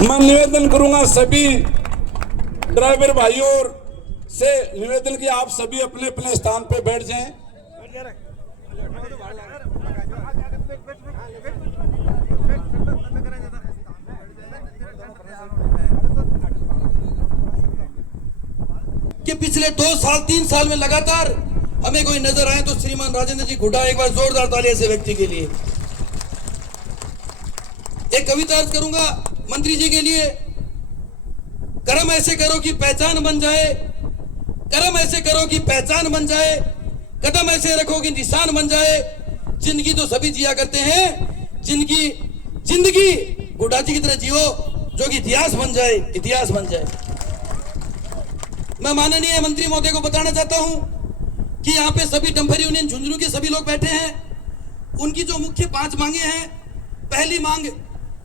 मैं निवेदन करूंगा सभी ड्राइवर भाइयों से निवेदन कि आप सभी अपने अपने स्थान पे बैठ जाएं। कि पिछले 2 साल 3 साल में लगातार हमें कोई नजर आए तो श्रीमान राजेंद्र जी हुड्डा, एक बार जोरदार ताली ऐसे व्यक्ति के लिए। एक कविता अर्ज करूंगा मंत्री जी के लिए। कर्म ऐसे करो कि पहचान बन जाए, कर्म ऐसे करो कि पहचान बन जाए, कदम ऐसे रखो कि निशान बन जाए। जिंदगी तो सभी जिया करते हैं, जिंदगी हुड्डा जी की तरह जियो जो कि इतिहास बन जाए, इतिहास बन जाए। मैं माननीय मंत्री महोदय को बताना चाहता हूं कि यहाँ पे सभी डंपर यूनियन झुंझुनू के सभी लोग बैठे हैं। उनकी जो मुख्य 5 मांगे हैं, पहली मांग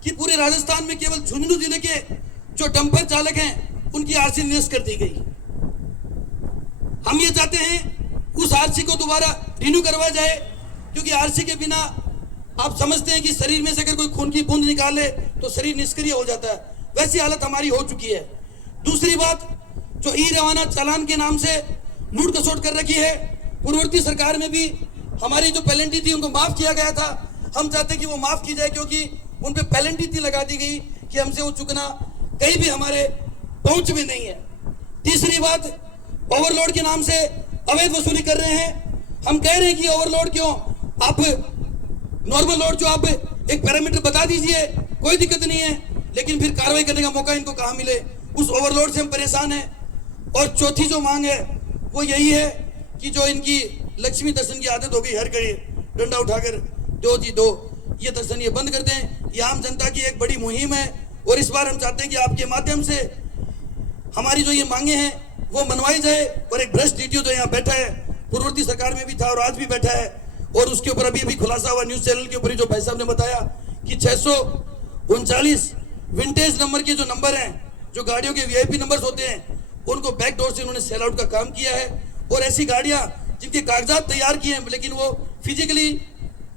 कि पूरे राजस्थान में केवल झुंझुनू जिले के जो डंपर चालक हैं उनकी आरसी निरस्त कर दी गई। हम ये चाहते हैं उस आरसी को दोबारा रिन्यू करवाया जाए, क्योंकि आरसी के बिना आप समझते हैं कि शरीर में से अगर कोई खून की बूंद निकाले तो शरीर निष्क्रिय हो जाता है, वैसी हालत हमारी हो चुकी है। दूसरी बात, जो ई रवाना चालान के नाम से लूट खसोट कर रखी है, पूर्ववर्ती सरकार में भी हमारी जो पेनल्टी थी उनको माफ किया गया था। हम चाहते हैं कि वो माफ की जाए, क्योंकि उन पे पेनल्टी इतनी लगा दी गई कि हमसे वो चुकना कहीं भी हमारे पहुंच में नहीं है। तीसरी बात, ओवरलोड के नाम से अवैध वसूली कर रहे हैं। हम कह रहे हैं कि ओवरलोड क्यों, आप नॉर्मल लोड जो आप एक पैरामीटर बता दीजिए, कोई दिक्कत नहीं है, लेकिन फिर कार्रवाई करने का मौका इनको कहां मिले, उस ओवरलोड से हम परेशान हैं। और चौथी जो मांग है वो यही है कि जो इनकी लक्ष्मी दर्शन की आदत हो गई, हर घड़ी डंडा उठाकर दो जी दो, ये दर्शन ये बंद कर दें। ये आम जनता की एक बड़ी मुहिम है और इस बार हम चाहते हैं कि आपके माध्यम से हमारी जो ये मांगे हैं वो मनवाई जाए। और एक भ्रष्ट डीटीओ जो यहाँ बैठा है, पूर्ववर्ती सरकार में भी था और आज भी बैठा है, और उसके ऊपर अभी खुलासा हुआ न्यूज चैनल के ऊपर जो भाई साहब ने बताया कि 639 विंटेज नंबर के जो नंबर हैं, जो गाड़ियों के वीआईपी नंबर्स होते हैं, उनको बैक डोर से उन्होंने सेल आउट का काम किया है। और ऐसी गाड़ियां जिनके कागजात तैयार किए हैं लेकिन वो फिजिकली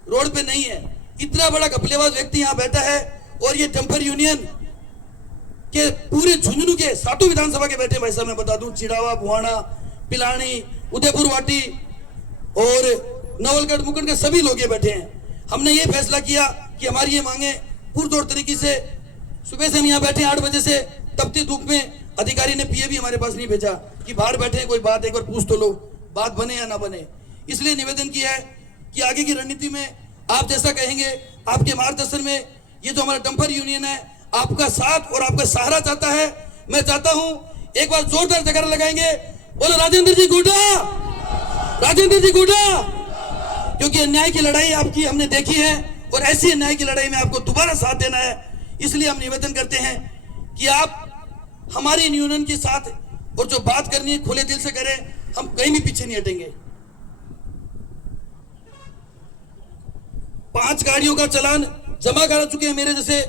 रोड पे नहीं है, इतना बड़ा घपलेबाज व्यक्ति यहाँ बैठा है। और ये डंपर यूनियन के पूरे झुंझुनू के 7 विधानसभा के बैठे भाई साहब, मैं बता दूं, चिड़ावा, बुहाना, पिलानी, उदयपुर वाटी और नवलगढ़ मुकुंद के सभी लोग ये बैठे हैं। हमने ये फैसला किया कि हमारी ये मांगे पुरजोर तरीके से, सुबह से हम यहाँ बैठे 8 बजे से तपती धूप में, अधिकारी ने पीए भी हमारे पास नहीं भेजा कि बाहर बैठे हैं, कोई बात एक बार पूछ तो लो, बात बने या ना बने। इसलिए निवेदन किया है कि आगे की रणनीति में आप जैसा कहेंगे, आपके मार्गदर्शन में ये जो हमारा डंपर यूनियन है आपका साथ और आपका सहारा चाहता है। मैं चाहता हूं एक बार जोरदार जयकारा लगाएंगे, बोलो राजेंद्र जी हुड्डा, राजेंद्र जी हुड्डा। क्योंकि अन्याय की लड़ाई आपकी हमने देखी है और ऐसी अन्याय की लड़ाई में आपको दोबारा साथ देना है। इसलिए हम निवेदन करते हैं कि आप हमारे यूनियन के साथ और जो बात करनी है खुले दिल से करें, हम कहीं भी पीछे नहीं हटेंगे। 5 गाड़ियों का चालान जमा करा चुके हैं मेरे जैसे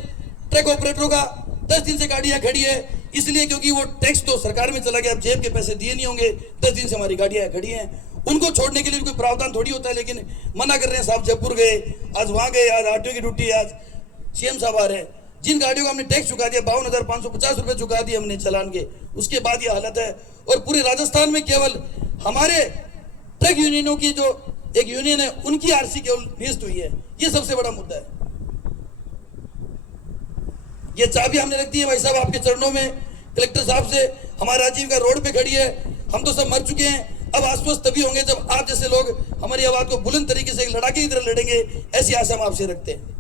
ट्रक ऑपरेटरों का, 10 दिन से गाड़ियां खड़ी है, इसलिए क्योंकि वो टैक्स तो सरकार में चला गया, अब जेब के पैसे दिए नहीं होंगे, 10 दिन से हमारी गाड़ियां खड़ी हैं। उनको छोड़ने के लिए कोई प्रावधान थोड़ी होता है, लेकिन मना कर रहे हैं। साहब जयपुर गए, आज वहां गए, आज आरटीओ की ड्यूटी, आज सीएम साहब आ रहे हैं। जिन गाड़ियों को हमने टैक्स चुका दिया, 52,550 रुपए चुका दिए हमने चालान के, उसके बाद ये हालत है। और पूरे राजस्थान में केवल हमारे ट्रक यूनियनों की जो एक यूनियन है उनकी आरसी केवल निरस्त हुई है, ये सबसे बड़ा मुद्दा है। ये चाबी हमने रख दी है भाई साहब आपके चरणों में, कलेक्टर साहब से। हमारा राजीव का रोड पे खड़ी है, हम तो सब मर चुके हैं। अब आश्वस्त तभी होंगे जब आप जैसे लोग हमारी आवाज को बुलंद तरीके से एक लड़ाके की तरह लड़ेंगे, ऐसी आशा हम आपसे रखते हैं।